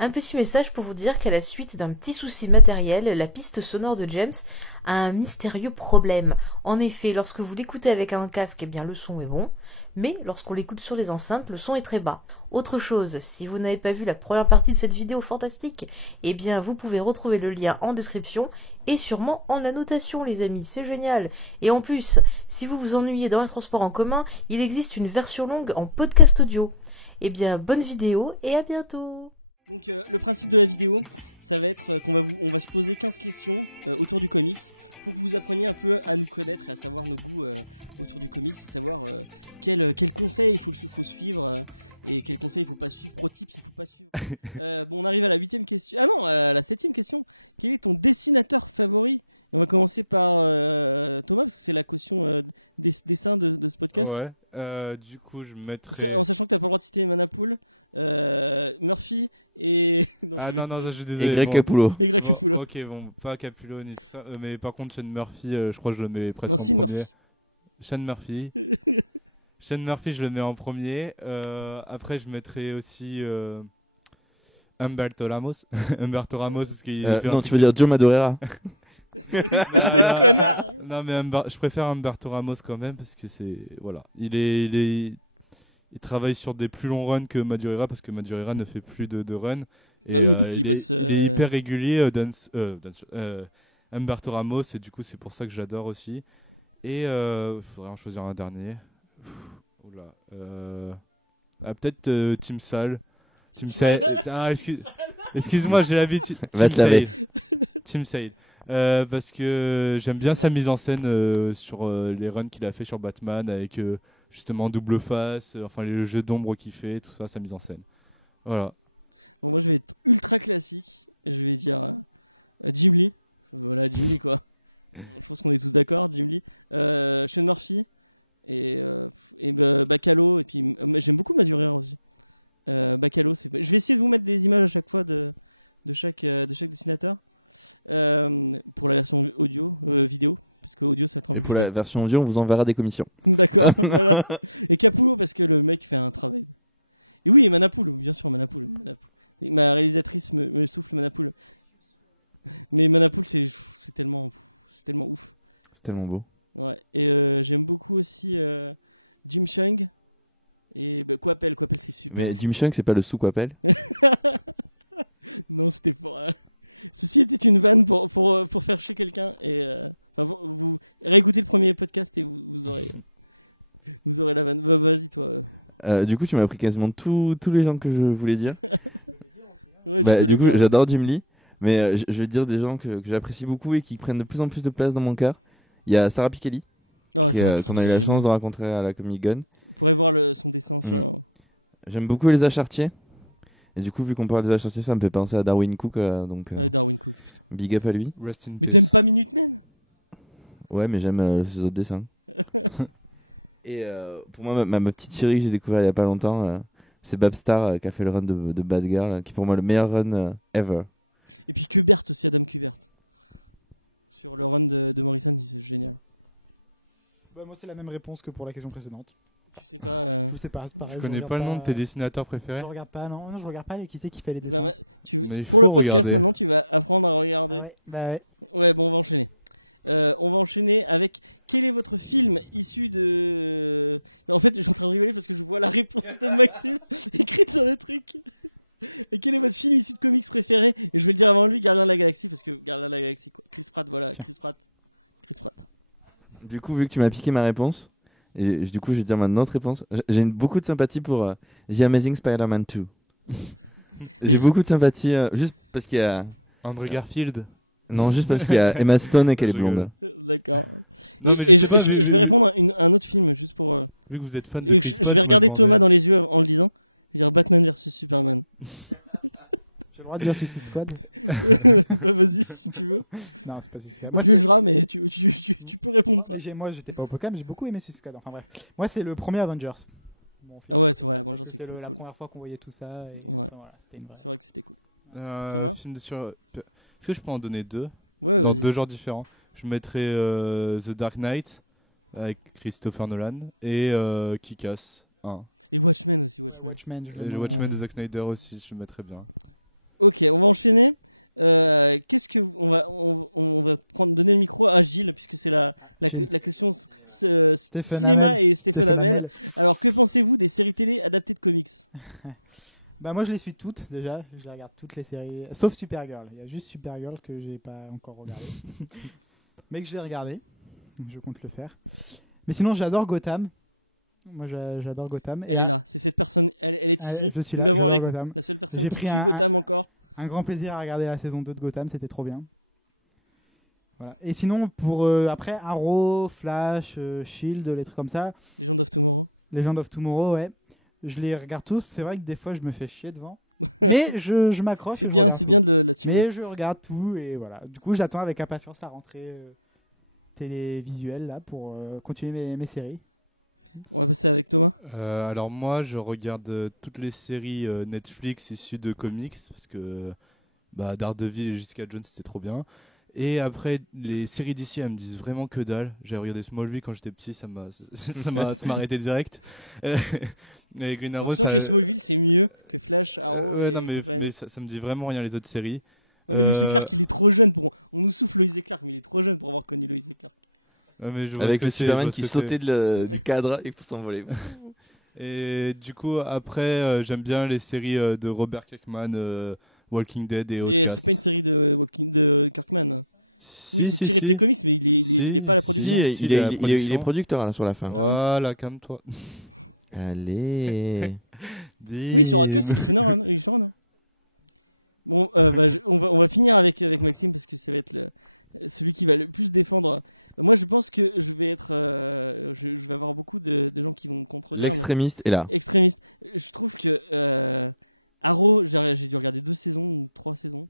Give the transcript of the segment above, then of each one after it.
Un petit message pour vous dire qu'à la suite d'un petit souci matériel, la piste sonore de James a un mystérieux problème. En effet, lorsque vous l'écoutez avec un casque, eh bien le son est bon, mais lorsqu'on l'écoute sur les enceintes, le son est très bas. Autre chose, si vous n'avez pas vu la première partie de cette vidéo fantastique, eh bien vous pouvez retrouver le lien en description et sûrement en annotation les amis, c'est génial. Et en plus, si vous vous ennuyez dans les transports en commun, il existe une version longue en podcast audio. Eh bien bonne vidéo et à bientôt. Donc le principe de la vidéo, ça va être on va se poser 15 questions autour du comics pour que vous appreniez un peu à nous connaître et à savoir nos goûts autour du comics et savoir quel conseil il faut suivre et quel conseil il faut pas suivre, pro tips il faut pas suivre. Bon, on arrive à la 8e question. Ah non, à la 7e question. Quel est ton dessinateur favori? Et on va commencer par Thomas parce que c'est la caution dessin de ce podcast. Ouais. Du coup, je mettrais. En sachant que t'as pas le droit de citer Manapool, Murphy et. Non, ça je suis désolé. Et Greg Capullo. Et Greg Capullo. Ok, bon, pas Capullo ni tout ça. Mais par contre, Sean Murphy, je crois que je le mets presque Non, en Sean premier. Murphy. Sean Murphy. Sean Murphy, je le mets en premier. Après, je mettrais aussi Humberto Ramos. Humberto Ramos, parce qu'il fait non, tu veux dire Joe Madureira. Connard. Non, mais je préfère Humberto Ramos quand même parce que c'est voilà, il travaille sur des plus longs runs que Madureira parce que Madureira ne fait plus de runs. Bah oui, parce qu'il bosse. Il est hyper régulier. Humberto Ramos et du coup c'est pour ça que j'adore aussi. Et il faudrait en choisir un dernier. Peut-être Tim Sale. Tim Sale. Excuse-moi, j'ai l'habitude. Va te laver. Tim Sale. Parce que j'aime bien sa mise en scène sur les runs qu'il a fait sur Batman avec justement double face, enfin les jeux d'ombre qu'il fait, tout ça, sa mise en scène. Voilà. Bon, moi je vais être ultra classique. Je vais dire Jim Lee. Voilà, Jim Lee quoi. Je pense qu'on est tous d'accord, Jim Lee. Sean Murphy et Bacalo. Et puis j'aime beaucoup Madureira aussi. Bacalo, je vais essayer de vous mettre des images à chaque fois de chaque dessinateur. Pour la version audio, vidéo, parce que audio ça tremble. Et pour la version audio, on vous enverra des commissions. D'accord. Voilà. Et Capullo parce que le mec fait un travail. Et oui, et Manapool, bien sûr Manapool. Ma réalisatrice me souffle Manapool. Mais Manapool c'est tellement ouf. C'est tellement beau. Ouais. Et j'aime beaucoup aussi Jim Chung et Coppel c'est super. Mais Jim Chung c'est pas le sous-Coppel. Non, c'était pour. Ceci était une vanne pour faire chier quelqu'un et vous réécoutez le premier podcast et vous aurez la vanne. Vas-y toi. Du coup tu m'as pris quasiment tous les gens que je voulais dire. Ouais, du coup j'adore Jim Lee, mais je vais dire des gens que j'apprécie beaucoup et qui prennent de plus en plus de place dans mon cœur. Il y a Sarah Pikeli qu'on a eu la chance de rencontrer à la Comic Con. Vous pourrez voir son dessin sur. J'aime beaucoup Elsa Chartier. Et du coup, vu qu'on parle des Chartier, ça me fait penser à Darwin Cook. Darwin Cook, putain. Big up à lui. Mais t'aimes pas Minutemen? Ouais, mais j'aime ses autres dessins. Et pour moi, ma petite série que j'ai découvert il y a pas longtemps, c'est Babstar qui a fait le run de Bad Girl, qui est pour moi le meilleur run ever. Et puis Kubert aussi, Adam Kubert. Sur le run de Morrison, c'est génial. Bah, moi, c'est la même réponse que pour la question précédente. Tu sais pas. Je sais pas, c'est pareil. Je connais pas le nom de tes dessinateurs préférés. Je regarde pas, non, je regarde pas qui c'est qui fait les Bah, dessins. pour le podcast, maintenant, tu vas apprendre à regarder. Ouais. Ouais, bon, on va enchaîner. On va enchaîner avec quel est votre film issu de. En fait, je suis en train de rigoler parce que je vois la réponse de Maxime écrite sur le truc. Et quel est votre film issu de comics préféré? Et je vais le dire avant lui, Gardien de la Galaxie, parce que Gardien de la Galaxie, quoi. Chris Pratt, voilà, Chris Pratt. Du coup, vu que tu m'as piqué ma réponse, et du coup, je vais dire ma autre réponse. J'ai beaucoup de sympathie pour The Amazing Spider-Man 2. J'ai beaucoup de sympathie, juste parce qu'il y a. Andrew Garfield. Non, juste parce qu'il y a Emma Stone et qu'elle est blonde. D'accord. Et je vais répondre à un autre film, juste pour. Vu que vous êtes fan de et je vais regarder Thomas dans les yeux en le disant. Je vais dire Batman vs Superman. J'ai le droit de dire Suicide Squad? Bah vas-y, si tu veux. Non, c'est pas Suicide Squad. On te jugera, mais tu peux répondre ça. Moi, j'étais pas au Pocam, j'ai beaucoup aimé Suicide Squad. Enfin bref. Moi, c'est le premier Avengers. Ah ouais, c'est vrai, Avengers, c'est cool. C'est la première fois qu'on voyait tout ça. Et ouais. Voilà, c'est vrai que c'était cool. Film de sur. Est-ce que je peux en donner deux? Ouais, dans deux genres différents. Je mettrais The Dark Knight avec Christopher Nolan et Kick-Ass 1. Et Watchmen aussi, Watchmen de Zack Snyder aussi, je le mettrais bien. Ok, on va enchaîner. Qu'est-ce que on va donner le micro à Gilles puisque c'est la question cinéma Hamel. et Stéphane Hamel. Alors que pensez-vous des séries télé adaptées de comics? Bah moi je les suis toutes déjà, je les regarde toutes les séries, sauf Supergirl. Il y a juste Supergirl que j'ai pas encore regardé, mais que je l'ai regardé. Je compte le faire. Mais sinon j'adore Gotham. Moi j'adore Gotham. Elle est là, c'est cette personne, elle est ici. Je suis Nous là, l'avons avec j'adore Gotham. la seule personne J'ai qui pris suit Gotham encore. Un grand plaisir à regarder la saison 2 de Gotham, c'était trop bien. Voilà. Et sinon pour après Arrow, Flash, Shield, les trucs comme ça. Legend of Tomorrow. Legend of Tomorrow, ouais. Je les regarde tous. C'est vrai que des fois je me fais chier devant, mais je m'accroche. C'est et je bien, regarde c'est tout. bien de l'assumer. Mais je regarde tout et voilà. Du coup, j'attends avec impatience la rentrée télévisuelle là pour continuer mes séries. On va passer avec Thomas. Alors moi, je regarde toutes les séries Netflix issues de comics parce que Daredevil et Jessica Jones c'était trop bien. Et après, les séries d'ici, elles me disent vraiment que dalle. J'ai regardé Smallville quand j'étais petit, ça m'a arrêté direct. Et Green Arrow, J'ai l'impression que Smallville c'est mieux que Flash, Arrow et non, compagnie. mais ça me dit vraiment rien les autres séries. Non mais Lois et Clark il est trop jeune pour... On nous souffle Lois et Clark mais il est trop jeune pour avoir connu Lois et Clark. Mais je vois Avec ce que le c'est, Superman je vois ce qui que sautait du cadre et pour s'envoler. Et du coup, après, j'aime bien les séries de Robert Kirkman, Walking Dead et Et Outcast. c'est pas une série de Kirkman. Oui, c'est tiré de ses comics, mais il est pas à la production. Si, il est producteur là sur la fin. Ah ouais. Voilà, calme-toi. Allez. Oui, sur Outcast, c'est showrunner. Il est showrunner. Bon, on va finir avec Maxime parce que ça va être celui qui va le plus défendre. Moi, je pense que je vais être, je vais avoir beaucoup de gens qui vont me contredire. L'extrémiste est là. Extrémiste. Je trouve que Arrow, j'ai dû regarder 2 saisons ou 3 saisons.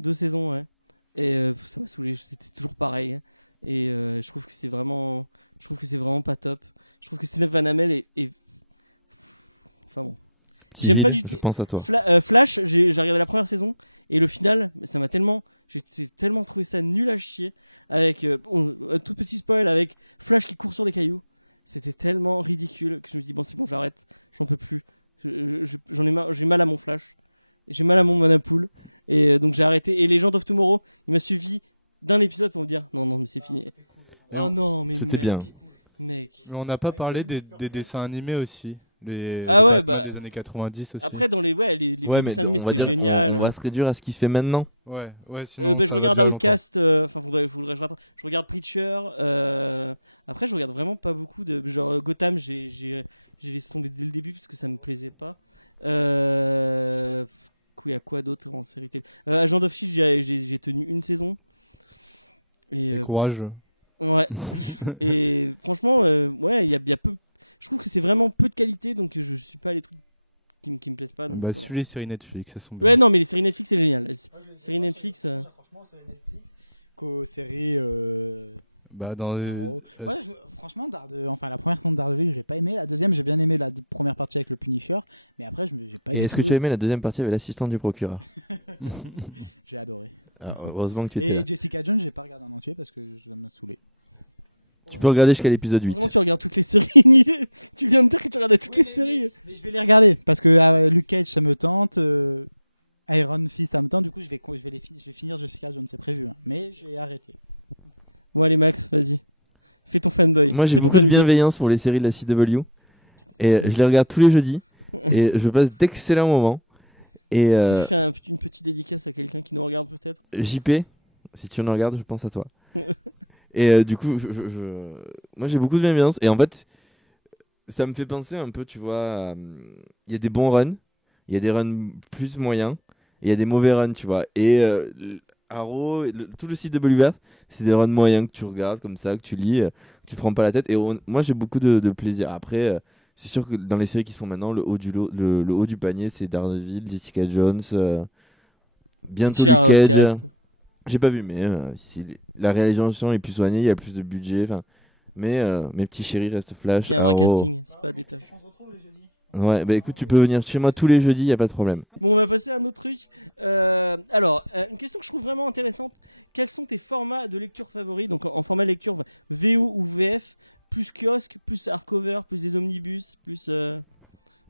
2 saisons, ouais. Et ça m'a saoulé. C'était toujours pareil. Et je trouve que c'est vraiment pas top. Je trouve que Stéphane Hamel est... Enfin bon. J'aime pas du tout. Je pense à toi. Flash, j'ai regardé la première saison et le final, ça m'a tellement, j'ai tellement trouvé ça nul à chier avec un tout petit spoil avec Flash qui court sur des cailloux. C'était tellement ridicule que je me suis dit bon c'est bon j'arrête, j'en peux plus. J'en ai marre, j'ai mal à mon Flash, j'ai mal à mon Manapool et donc j'ai arrêté. Et Legend of Tomorrow, il m'a suivi d'un épisode pour me dire non mais c'est fini. Oh non mais C'était bien. Mec. Mais on n'a pas parlé des dessins animés aussi. Les des années 90 aussi. Après dans les vieux dessins animés c'était dire, génial. On va se réduire à ce qui se fait maintenant. Ouais. Sinon, je regarde Outcast, enfin faudrait je regarde Preacher. Après je regarde vraiment pas beaucoup de genre Gotham. J'ai laissé tomber dès le début parce que ça me plaisait pas. Il y a quoi d'autre en série télé? Agent of Shield j'ai tenu une saison. Et courage. Ouais. Et franchement ouais il y a peu. Je trouve que c'est vraiment peu de qualité, donc je suis pas les trucs qui me plaisent pas. Donc voilà. suis les séries Netflix, elles sont bien. Ouais, non, mais les séries Netflix, c'est génial. Les séries Netflix. Franchement, séries Netflix. Qu'aux séries. Franchement, la première saison de Daredevil, j'ai pas aimé. La deuxième, j'ai bien aimé la première partie avec le Punisher. Mais après, j'ai pas Et est-ce que tu as aimé la deuxième partie avec l'assistant du procureur? J'ai adoré. Heureusement que tu étais là. Et Jessica Jones, j'ai pas regardé en entier parce que ça m'a saoulé. Tu peux regarder jusqu'à l'épisode 8. Heureusement que tu regardes toutes les séries. Tu viens de dire que tu regardais toutes les séries. Mais je vais les regarder parce que Luke Cage, ça me tente. Iron Fist, ça me tente. Du coup, je vais finir Jessica Jones, c'est prévu. Hein. Mais j'ai arrêté. Bon, allez, Max, vas-y. Fais ton fanboy. Moi, j'ai beaucoup de bienveillance pour les séries de la CW. Et je les regarde tous les jeudis. Et je passe d'excellents moments. Et est-ce que tu fais une petite dédicace à quelqu'un qui nous regarde peut-être? JP, si tu nous regardes, je pense à toi. Et du coup, moi j'ai beaucoup de bienveillance. Et en fait, ça me fait penser un peu, tu vois, il y a des bons runs, il y a des runs plus moyens, et il y a des mauvais runs, tu vois. Et Arrow, tout le site de Bolivar, c'est des runs moyens que tu regardes comme ça, que tu lis, que tu prends pas la tête. Et moi j'ai beaucoup de plaisir. Après, c'est sûr que dans les séries qui sont maintenant, le haut du panier, c'est Daredevil, Jessica Jones, bientôt Luke Cage. J'ai pas vu, mais si la réalisation est plus soignée, il y a plus de budget. Mais mes petits chéris restent Flash. Il y a un vrai casting, c'est pas des tâches. On se retrouve les jeudis. Ouais, bah écoute, tu peux venir chez moi tous les jeudis, y a pas de problème. Bon, on va passer à un autre truc. Alors, une question que je trouve vraiment intéressante. Quels sont tes formats de lecture favoris? Donc en format de lecture VO ou VF, plus kiosque, plus hardcover, plus des omnibus, plus.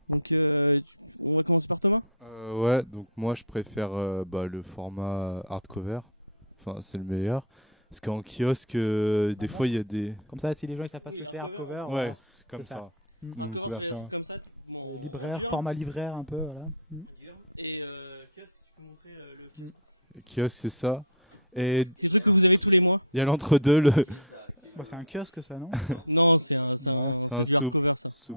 Donc, on va commencer par Thomas. Ouais, donc moi je préfère le format hardcover. Enfin, c'est le meilleur. Parce qu'en kiosque, des fois il y a des. Comme ça, si les gens ils savent pas ce Oui, que c'est hardcover, hardcover, Ouais, c'est comme c'est ça. ça. Mm. Hardcover, c'est des couverture. trucs comme ça, bon, en Libraire, dur. format livraire un peu, voilà. Et kiosque, tu peux montrer le kiosque. Kiosque, c'est ça. Et C'est des trucs que vous avez tous les mois. il y a l'entre-deux, le. Bah, c'est un kiosque ça, non? Non, c'est C'est un du hardcover ça. soupe.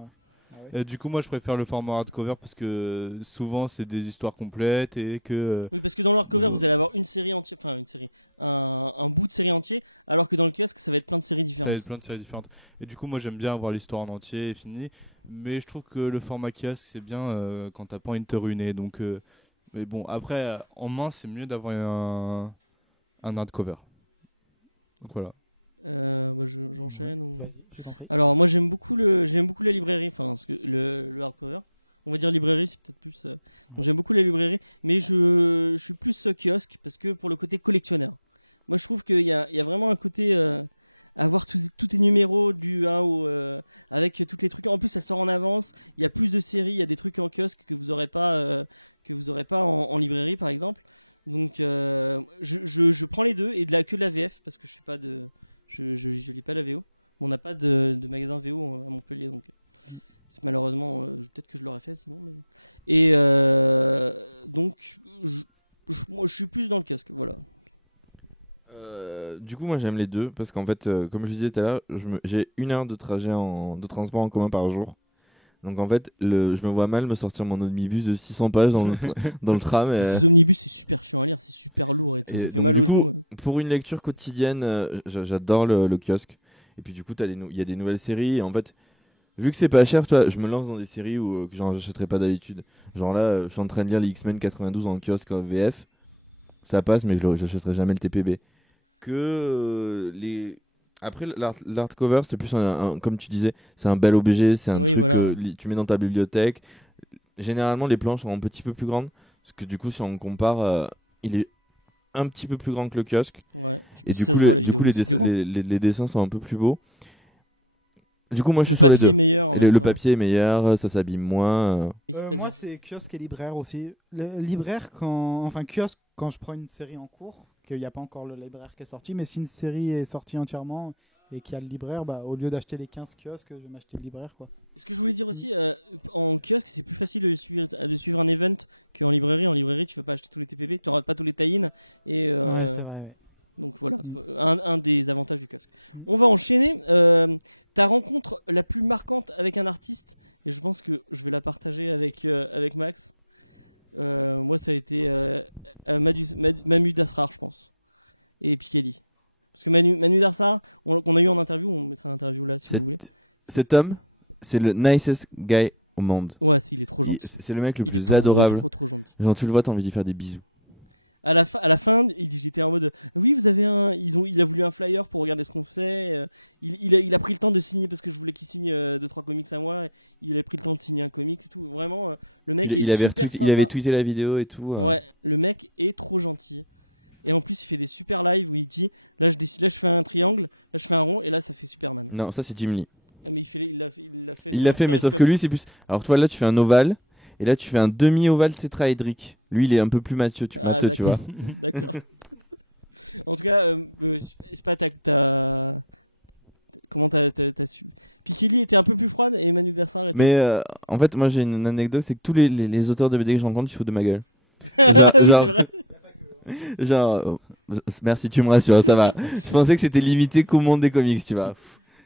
Ah ouais. Du coup, moi je préfère le format hardcover parce que souvent c'est des histoires complètes et que. Oui, parce que dans le hardcover, vous allez avoir une série entière, enfin une série, un bout de série entier, alors que dans le kiosque, ça va être plein de séries Ça va différentes. être plein de séries différentes. Et du coup, moi j'aime bien avoir l'histoire en entier et fini. Mais je trouve que le format kiosque c'est bien quand t'as pas envie de te ruiner. Donc, mais bon, après en main c'est mieux d'avoir un hardcover. Donc voilà. J'enchaîne. Ou... Vas-y, je t'en prie. Alors moi j'aime beaucoup la librairie, enfin parce que le hardcover. On va dire librairie, c'est peut-être plus. Bon, j'aime beaucoup la librairie, mais je suis plus kiosque parce que pour le côté collectionneur. Moi je trouve qu'il y a vraiment un côté avoir tous tes numéros du 1 au avec tous les trucs. En plus ça sort en avance. Il y a plus de séries, il y a des trucs en kiosque que vous aurez pas en librairie par exemple. Donc je prends les deux et que de la VF parce que je suis pas de je lis pas la VO. On n'a pas de magasin VO à Montpellier donc malheureusement peut-être que je l'aurais fait sinon mais et donc moi je suis plus dans le kiosque voilà. Du coup, moi j'aime les deux parce qu'en fait, comme je disais tout à l'heure, j'ai 1 heure de trajet de transport en commun par jour. Donc en fait, je me vois mal me sortir mon omnibus de 600 pages dans le tram. Ces omnibus c'est super chiant à lire, c'est super lourd et tout, Et ça fait donc, mal du aux coup, genoux. Pour une lecture quotidienne, j'adore le kiosque. Et puis du coup, il y a des nouvelles séries. Et en fait, vu que c'est pas cher, toi, je me lance dans des séries que j'achèterais pas d'habitude. Genre là, je suis en train de lire les X-Men 92 dans le kiosque en VF. Ça passe, mais j'achèterai jamais le TPB. Après, l'hardcover, c'est plus comme tu disais, c'est un bel objet, c'est un Oui, truc voilà, que ouais. tu mets dans ta bibliothèque. Généralement, les planches sont un petit peu plus grandes, parce que du coup, si on compare, il est un petit peu plus grand que le kiosque. Ouais. Et Ça du se coup, voit, la du coup vidéo, c'est plus grand. les dessins sont un peu plus beaux. Du coup, moi, je Le suis sur les papier est deux. meilleur. en Et même le temps. papier est meilleur, ça s'abîme moins. Oui, vas-y. Moi, c'est kiosque et libraire aussi. Le libraire, kiosque, quand je prends une série en cours, qu'il n'y a pas encore le libraire qui est sorti, mais si une série est sortie entièrement et qu'il y a le libraire, bah, au lieu d'acheter les 15 kiosques, je vais m'acheter le libraire. Quoi. Ce que je voulais dire aussi, en kiosque, c'est plus facile de suivre un event qu'en librairie. En librairie, tu ne vas pas acheter tous les TPB, tu n'auras pas tous les tie-in. Et, Ouais, c'est vrai. Ouais. donc voilà, un des avantages du kiosque. On va enchaîner. Ta rencontre la plus marquante avec un artiste, et je pense que je vais la partager avec Max. Moi, ça a été Mahmoud Asrar, je pense. Et Pikeli. Parce que Mahmoud Asrar, on a eu en interview, on mettra l'interview là si vous voulez. Cet homme, c'est le nicest guy au monde. Ouais, il est trop gentil. C'est le mec le Il est plus trop, adorable. trop trop gentil. Genre, tu le vois, t'as envie d'y faire des bisous. À la fin, j'étais en mode oui, vous avez il a voulu un flyer pour regarder ce qu'on fait. Il a pris le temps de signer parce que je voulais qu'il signe 2-3 comics à moi. Il a pris le temps de signer un comics et tout. Vraiment, le mec est super sympa. Il avait tweeté la vidéo et tout. Ouais, le mec est trop gentil. Et en plus, il fait des super lives où il dit là je fais un triangle, là je fais un rond et là ça fait Superman. Non, ça c'est Jim Lee. Ah, mais il l'a fait. Il l'a fait, mais sauf que lui c'est plus. Alors toi là tu fais un ovale et là tu fais un demi-ovale tétraédrique. Lui il est un peu plus mature, tu vois. D'accord. En tout cas, je sais pas comment t'as su. Pikeli était un peu plus froide et Manu Bersard était. Mais en fait, moi j'ai une anecdote, c'est que tous les auteurs de BD que je rencontre, ils se foutent de ma gueule. Oui, c'est vrai. Genre, merci, tu me rassures, ça va. Je pensais que c'était limité qu'au monde des comics, tu vois.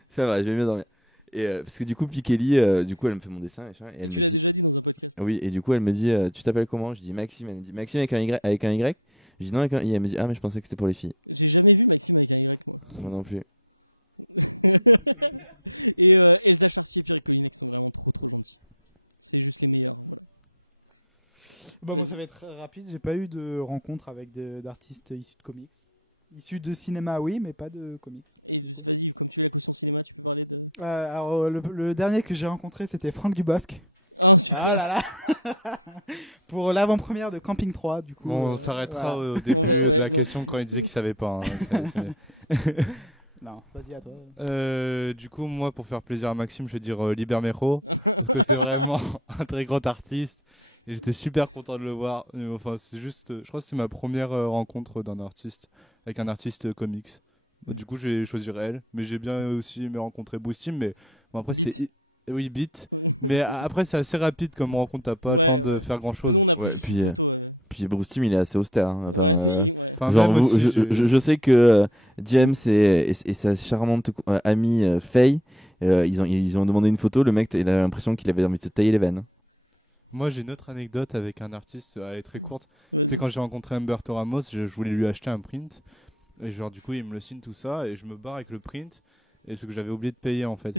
Ça va, je vais mieux dormir. Et parce que du coup, Pikeli, du coup, elle me fait mon dessin. Et Tu l'as déjà dit dans un podcast. Oui, et du coup, elle me dit, tu t'appelles comment? Je dis Maxime. Elle me dit Maxime avec un Y, avec un Y. Je dis non avec un I. Elle me dit ah mais je pensais que c'était pour les filles. J'ai jamais vu Maxime avec un Y moi. Moi non plus. Et Elsa Chartier et Pierre Collinet qui sont vraiment trop trop gentils. C'est juste les meilleurs, voilà. Bon, Vas-y. ça va être rapide. J'ai pas eu de rencontre avec d'artistes issus de comics. Issus de cinéma, oui, mais pas de comics. Et vas-y, comme tu es la caution cinéma, tu peux parler de. Alors, le dernier que j'ai rencontré, c'était Franck Dubosc. Ah super. Ah là là. Pour l'avant-première de Camping 3, du coup. Bon, on s'arrêtera au début On va- de ouais, la donc- question quand il disait qu'il savait pas. hein. Non, vas-y à toi. Du coup, moi, pour faire plaisir à Maxime, je vais dire Libermejo. Parce que c'est vraiment un très grand artiste Et j'étais super content de le voir. Enfin, c'est juste, je crois que c'est ma première rencontre d'un artiste avec un artiste comics. Ouais. Du coup, j'ai choisi elle, mais j'ai bien aussi aimé rencontrer Bruce Timm, mais bon, après Beat. c'est oui Beat. Mais après c'est assez rapide comme rencontre, t'as pas Ouais, le temps de ouais. faire grand Mais chose. nous, on a pris Ouais, juste puis, une photo. Puis Bruce Timm, il est assez austère. Hein. Enfin, Ouais, ouais. Enfin, genre, même aussi, je sais que James et sa charmante amie Faye, ils ont demandé une photo. Le mec, il a l'impression qu'il avait envie de se tailler les veines. Moi j'ai une autre anecdote avec un artiste, elle est très courte. Vas-y. C'est quand j'ai rencontré Humberto Ramos, je voulais lui acheter un print. Et genre du coup il me le signe tout ça et je me barre avec le print. Et ce que j'avais oublié de payer en fait.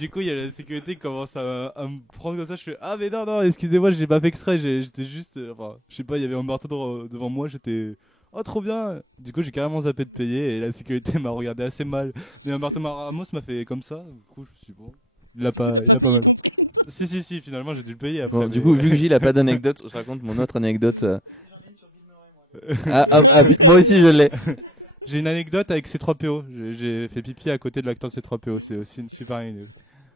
Du coup il y a la sécurité qui commence à me prendre comme ça. Je fais ah mais non excusez-moi j'ai pas fait exprès. J'étais juste enfin je sais pas il y avait Humberto devant moi. J'étais oh trop bien. Du coup j'ai carrément zappé de payer et la sécurité m'a regardé assez mal. Mais Humberto Ramos m'a fait comme ça. Du coup je me suis dit bon. Il a Du coup, t'as pas payé ton print. Si finalement j'ai dû le payer après. Bon, mais- du coup, vu que Gilles a pas d'anecdote, je raconte mon autre anecdote. J'en ai une sur Bill Murray, moi. Moi aussi, je l'ai. J'ai une anecdote avec C3PO. J'ai fait pipi à côté de l'acteur C3PO. C'est aussi une super anecdote.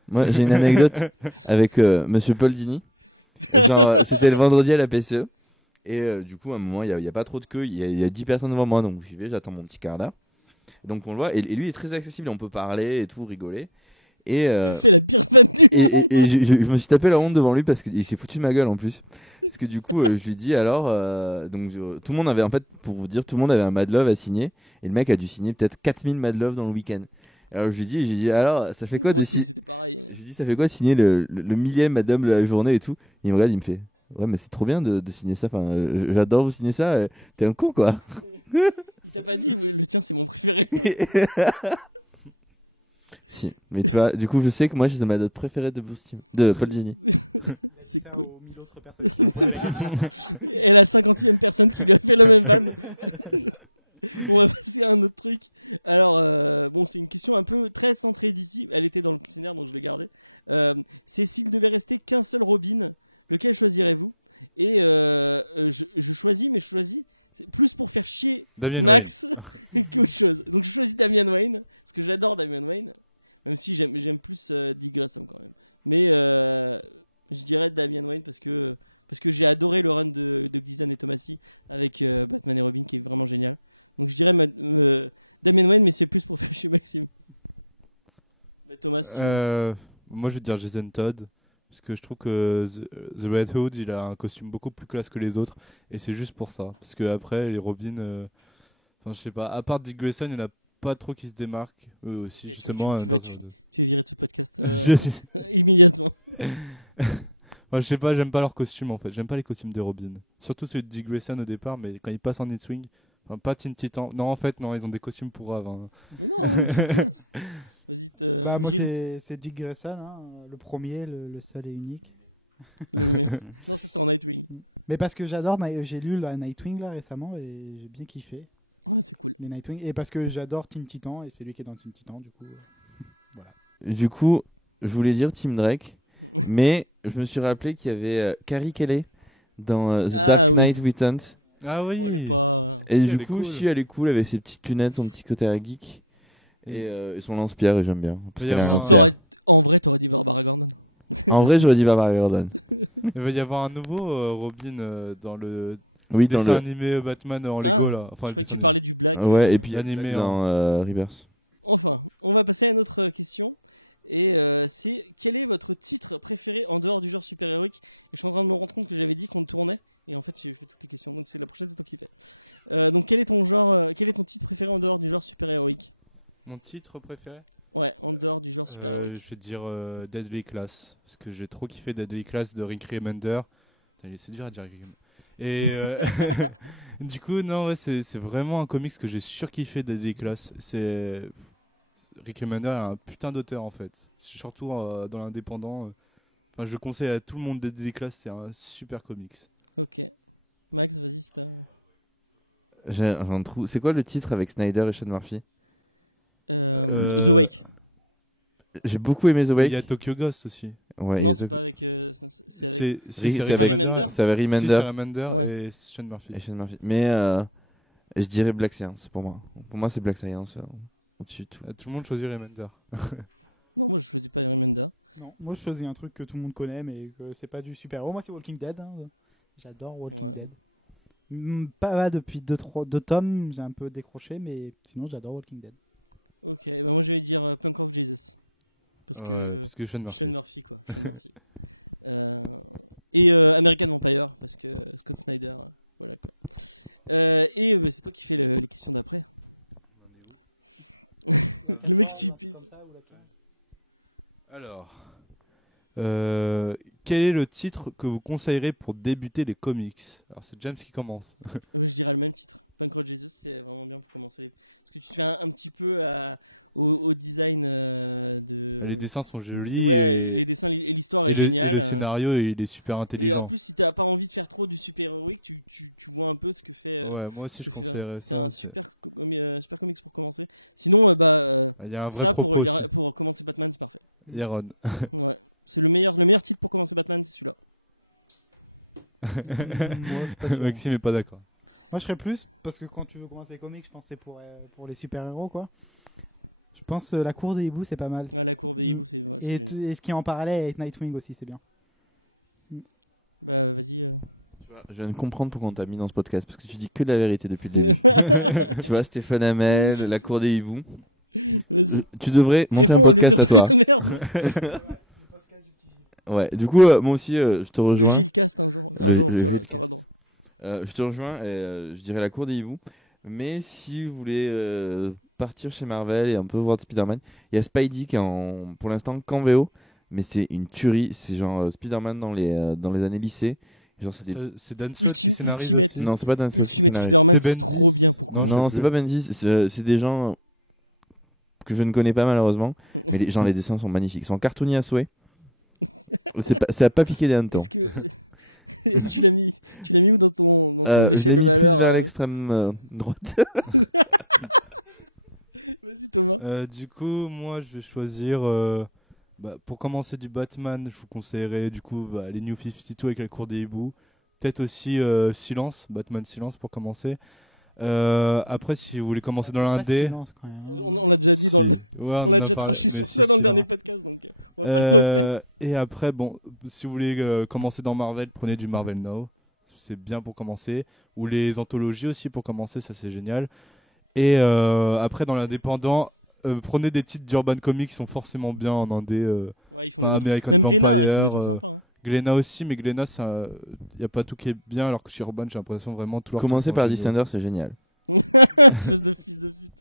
Moi, j'ai une anecdote avec Monsieur Paul Dini. Genre, c'était le vendredi à la PCE. Et du coup, à un moment, il n'y a pas trop de queue. Il y a 10 personnes devant moi. Donc, j'y vais, j'attends mon petit quart d'heure. Donc, on le voit. Et lui est très accessible. On peut parler et tout, rigoler. Et, Il fait la pire vanne du monde. et je me suis tapé la honte devant lui parce qu'il s'est foutu de ma gueule en plus. Parce que du coup, je lui dis alors. Donc, tout le monde avait, en fait, pour vous dire, tout le monde avait un Mad Love à signer. Et le mec a dû signer peut-être 4000 Mad Love dans le week-end. Alors, je lui dis alors, ça fait quoi de signer? C'était pareil. Je lui dis, ça fait quoi de signer le millième Madame de la journée et tout? Il me regarde, il me fait, ouais, mais c'est trop bien de signer ça. Enfin, j'adore vous signer ça. T'es un con, quoi. Il t'a pas dit, oui, le tien c'est mon préféré. Si. Mais tu vois, du coup, je sais que moi, j'ai ma note préférée de Paul Dini. C'est Ça cool. aux 1000 autres personnes. Et la 50e personne qui lui a fait la même vanne. On va passer à un autre truc. Alors, bon, c'est une question un peu très centrée d'ici. Elle était dans le questionnaire, donc je l'ai gardée. C'est s'il devait rester qu'un seul Robin, lequel choisirez-vous? Et je choisis, mais je choisis c'est plus pour faire chier Damien Max qu'autre chose. Donc je choisis Damian Wayne, parce que j'adore Damian Wayne, même si j'aime plus Dick Grayson quand même. Mais je dirais Damian Wayne parce que j'ai adoré le run de Gleason et Tomasi avec Batman et Robin qui est vraiment génial. Donc je dirais Damian Wayne, mais c'est plus pour faire chier Maxime. Mais Thomas, si tu veux. Moi, je vais dire Jason Todd. Parce que je trouve que The Red Hood, il a un costume beaucoup plus classe que les autres. Et c'est juste pour ça. Parce que après, les Robin, enfin, je sais pas, à part Dick Grayson, il n'y en a pas trop qui se démarquent. Eux aussi, Et justement. tu es viré de ce podcast immédiatement. Moi, je sais pas, j'aime pas leur costume en fait. J'aime pas les costumes des Robin. Surtout celui de Dick Grayson au départ, mais quand il passe en Nightwing, enfin, pas Teen Titan. Non, en fait, non, ils ont des costumes pour Rave. Hein. Mais non, ils sont classe. Vas-y, Bah, moi, Gilles. c'est Dick Grayson, hein, le premier, le seul et unique. Le mieux. Non, ça c'est en Nightwing. Mais parce que j'adore, j'ai lu la Nightwing là récemment et j'ai bien kiffé Ouais, c'est cool. les Nightwing. Et parce que j'adore Teen Titan et c'est lui qui est dans Teen Titan, du coup. Du coup, je voulais dire Tim Drake, mais je me suis rappelé qu'il y avait Carrie Kelly dans The Dark oui. Knight Returns. Ah oui. Bon, elle est pas. Et Si, du elle est coup, cool. si elle est cool avec ses petites lunettes, son petit côté geek. Et son lance-pierre, et j'aime bien. Parce Il y qu'elle a a un un- lance-pierre. En vrai, t'aurais dit Barbara Gordon. En vrai, j'aurais dit Barbara Gordon. Il va y avoir un nouveau Robin dans le Oui, dans dessin le. animé Batman en Ah, Lego là. Enfin, Je le croyais que tu dessin parlais du Black. Ouais, et puis Animé, dans Rebirth. Enfin, on va passer à une autre question. Et c'est quel est votre titre préféré en dehors du genre super-héroïque? Et je suis en train de me rendre compte que j'avais dit qu'on tournait. Et en fait, j'ai fait toutes les questions. Donc c'est la prochaine, c'est toi qui fais. Donc quel est ton genre, quel est ton titre préféré en dehors du genre super-héroïque? Mon titre préféré Ouais, en dehors du genre super-héroïque. Je vais dire Deadly Class. Parce que j'ai trop kiffé Deadly Class de Rick Remender. Putain, c'est dur à dire Rick Remender. Et du coup, non, ouais, c'est vraiment un comics que j'ai surkiffé Deadly Class. Rick Remender est un putain d'auteur en fait. Surtout dans l'indépendant. Enfin, je conseille à tout le monde Deadly Class, c'est un super comics. Ok. Max, vas-y, c'est ta... J'ai un trou. C'est quoi le titre avec Snyder et Sean Murphy? The Wake. J'ai beaucoup aimé The Wake. Il y a Tokyo Ghost aussi. Ouais, il y Non, a c'est The- pas avec. C'est avec. C'est c'est pas avec- Remender. C'est avec Si, Remender c'est Remender Ouais. et Sean Murphy. et Sean Murphy. Mais je dirais Black Science pour moi. Pour moi, c'est Black Science au-dessus de tout. Tout le monde choisit Remender. Non, moi je choisis pas Remender. Non, moi je choisis un truc que tout le monde connaît, mais que c'est pas du super-héros. Moi c'est Walking Dead. Hein. J'adore Walking Dead. Pas depuis 2 tomes, j'ai un peu décroché, mais sinon j'adore Walking Dead. Ok, bah moi je vais dire Punk Rock Jesus. Parce que Sean Murphy. Sean Murphy, quoi. Sean Murphy. Et American Vampire, parce que Scott Snyder, voilà quoi. Et c'est toi qui fais les questions d'après. Le mec stupide. Alors, quel est le titre que vous conseillerez pour débuter les comics? Alors c'est James qui commence. Je dirais le même titre. Punk Rock Jesus, c'est vraiment bien pour commencer. Parce que tu te fais un petit peu au design de... Les dessins sont jolis. Ouais, les dessins et l'histoire est géniale. Le scénario il est super intelligent. Et en plus, si t'as pas envie de faire trop du super-héroïque, tu vois un peu ce que fait... ouais, moi aussi je conseillerais c'est ça. un super comics pour commencer. Sinon, il y a un vrai ça propos pour commencer Batman, c'est parfait. Yaron. Ouais. C'est le meilleur titre pour commencer Batman, c'est celui-là. Moi, je suis pas sûr. Maxime est pas d'accord. Moi je serais plus, parce que quand tu veux commencer les comics, je pense que c'est pour les super-héros quoi. Je pense la cour des hiboux c'est pas mal. Ouais, la courbe des hiboux, c'est Et, génial. et ce qui est en parallèle avec Nightwing aussi, c'est bien. Bah vas-y. Je viens de comprendre pourquoi on t'a mis dans ce podcast, parce que tu dis que de la vérité depuis le début. Tu vois, Stéphane Hamel, la cour des hiboux. Vas-y. Tu devrais monter un Réponds, au lieu de podcast à dire toi. merde. Ouais, du coup, moi aussi, je te Le rejoins. Gilcast un jour. Le Tu Gilcast. auras le droit. Je te rejoins et je dirais la cour des hiboux. Mais si vous voulez partir chez Marvel et un peu voir de Spider-Man, il y a Spidey qui est pour l'instant qu'en VO, mais c'est une tuerie. C'est genre Spider-Man dans les années lycée. Genre, c'est des... C'est Dan Slott qui scénarise Ultimate. aussi. Non, c'est pas Dan Slott qui Ultimate scénarise. Spider-Man, C'est c'est Ben trop 10. bien pour Non, commencer. Non, je sais c'est pas Bendis, c'est des gens que je ne connais pas malheureusement. Mais les dessins sont magnifiques. Ils sont cartoony à souhait. Ça a pas piqué des hannetons. Est-ce que tu l'as mis où dans ton Je échelle l'ai de mis plus valeur vers l'extrême droite. Vas-y Thomas. Du coup, moi je vais choisir. Pour commencer du Batman, je vous conseillerais du coup les New 52 avec la cour des hiboux. Peut-être aussi Silence, Batman Silence pour commencer. Après, si vous voulez commencer dans l'indé. On l'a déjà dit dans le. Ouais, On l'a déjà parlé, traché mais sur c'est ça dans le Silence. dernier podcast, donc on va pas le refaire. Et après, si vous voulez commencer dans Marvel, prenez du Marvel Now. C'est bien pour commencer. Ou les anthologies aussi pour commencer, ça c'est génial. Et après, dans l'indépendant, prenez des titres d'Urban Comics qui sont forcément bien en indé. Ouais, ils font des bons trucs. American Même Glénat, ils Vampire, font des trucs sympas. Hein. Glénat aussi, mais Glénat, il n'y a pas tout qui est bien, alors que chez Urban, j'ai l'impression vraiment tout leur Commencer par Descender, c'est génial. Espèce de fils de pute.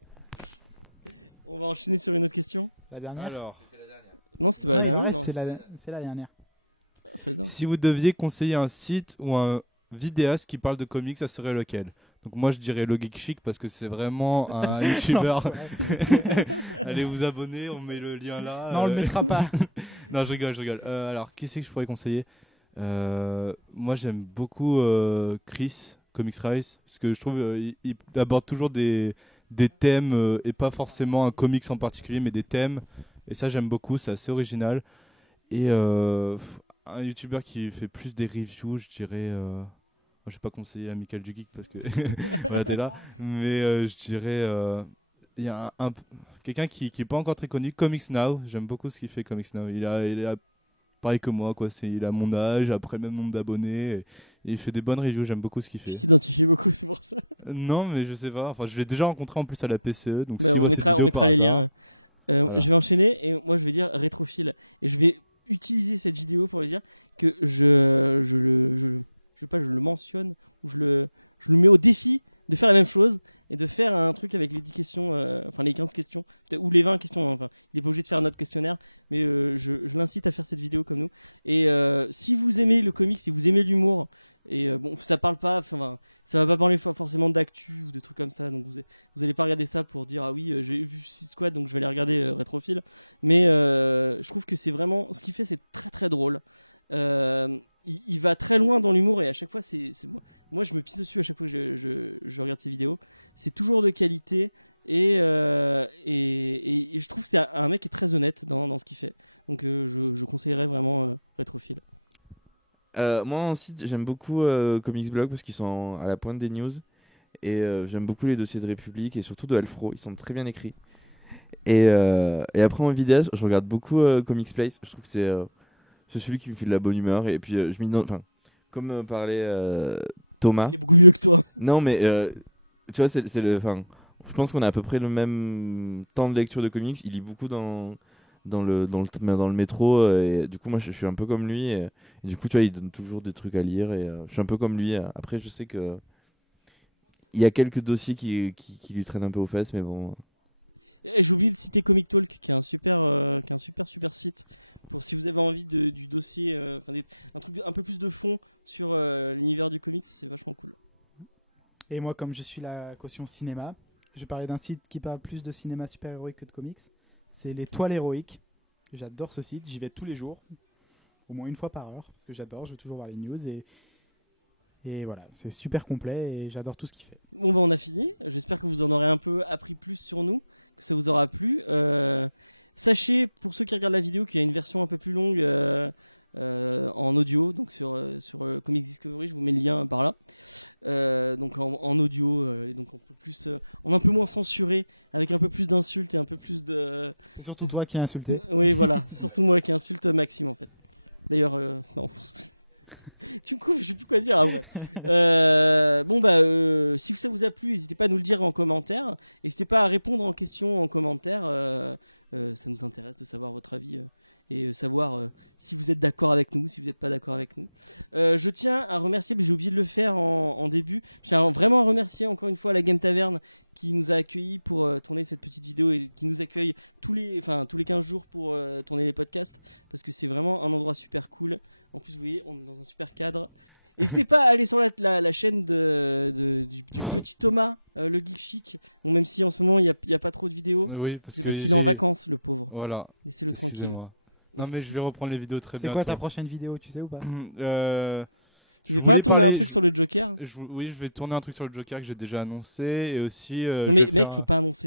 On va enchaîner sur une autre question. La dernière. Alors, Non, c'était pas la dernière. Non. C'est la dernière. Ah, c'est la dernière. si vous deviez conseiller un site ou un vidéaste qui parle de comics, ça serait lequel? Donc moi je dirais le Geek Chic parce que c'est vraiment un youtubeur. Allez vous abonner, on met le lien là. Non, on le mettra pas. Non, je rigole. Alors, qui c'est que je pourrais conseiller? Moi j'aime beaucoup Chris, Comics Rise, parce que je trouve il aborde toujours des thèmes et pas forcément un comics en particulier, mais des thèmes. Et ça j'aime beaucoup, c'est assez original. Et un youtubeur qui fait plus des reviews, je dirais... je vais pas conseiller l'amical du geek parce que voilà, t'es là. Mais je dirais... Il y a quelqu'un qui est pas encore très connu, Comics Now. J'aime beaucoup ce qu'il fait, Comics Now. Il a pareil que moi, quoi. Il a mon âge, après le même nombre d'abonnés. Et il fait des bonnes reviews, j'aime beaucoup ce qu'il fait. Tu t'identifies beaucoup, c'est pour ça. Non, mais je sais pas. Enfin, je l'ai déjà rencontré en plus à la PCE. Donc Bah, s'il on voit cette mettra vidéo les par liens. hasard, Je vais enchaîner et moi je vais dire rétrophile. Et je vais utiliser cette vidéo pour lui dire que je le mentionne ou je le mets au défi de faire la même chose et de faire un truc avec les 10 questions, enfin les 15 questions, ou les 20 questions, enfin il est pas obligé de faire notre questionnaire, mais je l'incite à faire cette vidéo comme nous. Et si vous aimez le comics, si vous aimez l'humour, et ça parle pas, enfin ça va pas parler forcément d'actu ou de trucs comme ça, donc vous allez pas regarder ça pour dire ah oui j'ai vu Suicide Squad donc je vais aller regarder Rétrophile, mais je trouve que c'est vraiment, ce qu'il fait c'est très très drôle. Il va très loin dans l'humour et à chaque fois c'est moi je me pisse dessus à chaque fois que je regarde ses vidéos. C'est toujours de qualité et je trouve que c'est un mec qui est très honnête dans ce qu'il fait. Donc je conseillerais vraiment Rétrophile. Moi en site j'aime beaucoup Comics Blog parce qu'ils sont à la pointe des news et j'aime beaucoup les dossiers de République et surtout de Alfro, ils sont très bien écrits. Et après en vidéo, je regarde beaucoup Comics Place. Je trouve que c'est celui qui me fait de la bonne humeur. Et puis je enfin, comme parlait Thomas. Il est beaucoup mieux que toi. Non mais tu vois, enfin, je pense qu'on a à peu près le même temps de lecture de comics. Il lit beaucoup dans le métro. Et du coup, moi, je suis un peu comme lui. Et du coup, tu vois, il donne toujours des trucs à lire. Et je suis un peu comme lui. Après, je sais que il y a quelques dossiers qui lui traînent un peu aux fesses, mais bon. Et j'ai oublié de citer Comic Talk, qui est un super site pour si vous avez envie du dossier, un truc un peu plus de fond sur l'univers du comics, c'est vachement cool. Et moi, comme je suis la caution cinéma, je parlais d'un site qui parle plus de cinéma super-héroïque que de comics. C'est les Toiles Héroïques. J'adore ce site, j'y vais tous les jours, au moins une fois par heure, parce que j'adore, je veux toujours voir les news. Et voilà, c'est super complet et j'adore tout ce qu'il fait. Bon on a fini, j'espère que vous en aurez un peu appris plus sur nous, que ça vous aura plu. Sachez, pour ceux qui regardent la vidéo, qu'il y a une version un peu plus longue en audio, donc sur Comics Discovery, je vous mets le lien par là. Donc en audio, et donc on est un peu moins censuré, avec un peu plus d'insultes et un peu plus de... C'est surtout toi qui as insulté. Oui voilà, c'est surtout moi qui insulte Maxime en fait. D'ailleurs, non... Tu me coupes, je sais plus quoi dire après. Si ça vous a plu, n'hésitez pas à nous le dire en commentaire. N'hésitez pas à répondre en question en commentaire. Ça nous intéresse de savoir votre avis et savoir si vous êtes d'accord avec nous, si vous n'êtes pas d'accord avec nous. Je tiens à remercier, mais j'ai oublié de le faire en début. Je tiens vraiment à remercier encore une fois la Game Taverne qui nous a accueillis pour tourner cette petite vidéo et qui nous accueille tous les 15 jours pour tourner les podcasts, parce que c'est vraiment un endroit super cool. En plus, vous voyez, on est dans un super cadre. N'hésitez pas à aller sur la chaîne du petit Thomas, le Geek Chic. Bon, même si en ce moment il n'y a pas trop de vidéos. Oui, c'est parce qu'il est en vacances, le pauvre. Voilà. Laissez-le tranquille. Non, mais je vais reprendre les vidéos très bientôt. C'est quoi ta prochaine vidéo, tu sais ou pas? Tu veux pas tourner un truc sur le Joker? Oui, je vais tourner un truc sur le Joker que j'ai déjà annoncé et aussi. Non mais mec, faut pas annonce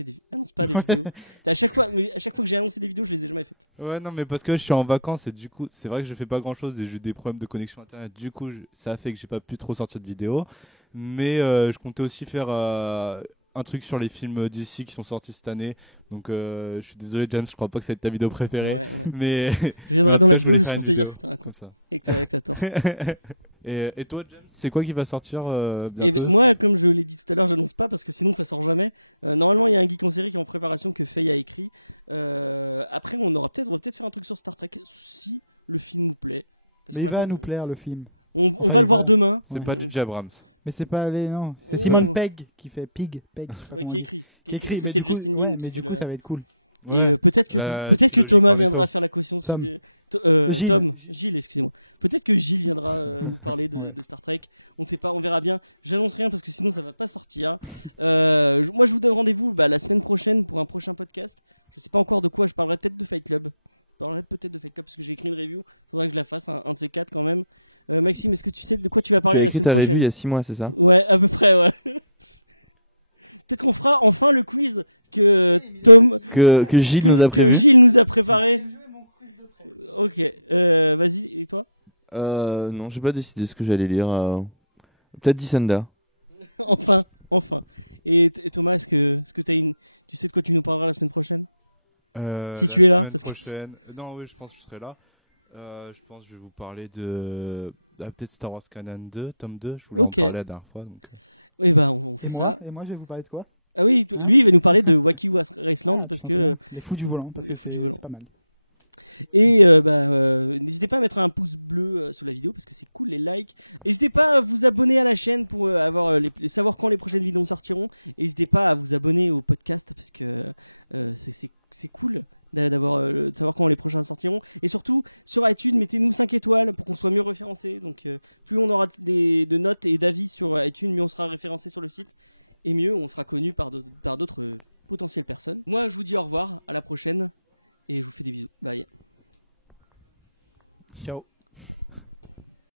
pas des vidéos. À chaque fois que j'ai annoncé des vidéos, je les ai jamais faites. Ouais, non mais parce que je suis en vacances et du coup, c'est vrai que je fais pas grand chose et j'ai eu des problèmes de connexion internet. Du coup, ça a fait que j'ai pas pu trop sortir de vidéos. Mais je comptais aussi faire un truc sur les films d'ici qui sont sortis cette année. Donc je suis désolé James, je crois pas que ça va être ta vidéo préférée. Ouais. Mais je viendrai dans la vidéo juste pour te dire que t'es un con et que t'as tort. Et toi James, c'est quoi qui va sortir et moi, comme je l'ai dit tout à l'heure, j'annonce pas parce que sinon ça sort jamais. Normalement il y a un geek en série qui est en préparation que Faye a écrit. Après on va peut-être faire un truc sur Star Trek si le film nous plaît. Parce il va nous plaire le film. On va le voir demain. C'est pas J.J. Abrams. Mais c'est pas non, c'est Simon Pegg qui fait Pig. Ouais, qui écrit parce que c'est Justin Lin qui mais fait du coup ça va être cool. Ouais. Et peut-être que Thomas viendra faire la caution. Gilles, excusez-moi. Peut-être que Gilles viendra nous parler de Star Trek. On ne sait pas, on verra bien. J'annonce rien parce que sinon ça va pas sortir. Moi je vous donne rendez-vous la semaine prochaine pour un prochain podcast. Je sais pas encore de quoi. Je parlerai peut-être de Fight Club. Parce que j'ai écrit une review. Faudrait que je la fasse, un de ces quatre quand même. Maxime, est-ce que tu sais de quoi tu vas parler la semaine prochaine? Tu as écrit ta review il y a 6 mois, c'est ça? Ouais, à peu près, ouais. Peut-être qu'on fera enfin le quiz que Gilles nous a préparé. Ok, vas-y, et toi? Non, j'ai pas décidé ce que j'allais lire. Peut-être Descender. enfin. Et Thomas, est-ce que tu sais de quoi tu nous parleras la semaine prochaine? Si tu es là, parce que... Non, oui, je pense que je serai là. Je pense que je vais vous parler de peut-être Star Wars Canon 2, tome 2. Je voulais en parler la dernière fois. Donc... Oui, bah on fait ça. Et moi, je vais vous parler de quoi? Ah oui, lui, il va nous parler de Wacky Raceland parce que... Les fous du volant. Les fous du volant. C'est pas mal. Et n'hésitez pas à mettre un pouce bleu sous la vidéo parce que c'est cool, les likes. N'hésitez pas à vous abonner à la chaîne pour savoir quand les prochaines vidéos sortiront. N'hésitez pas à vous abonner au podcast parce que c'est cool de savoir quand les prochains sortiront. Et surtout, sur iTunes, mettez-nous 5 étoiles pour qu'on soit mieux référencé. Donc plus on aura de notes et d'avis sur iTunes, mieux on sera référencé sur le site. Et mieux on sera connu par d'autres potentielles personnes. Moi, je vous dis au revoir, à la prochaine. Et je vous fais des bisous. Bye. Ciao.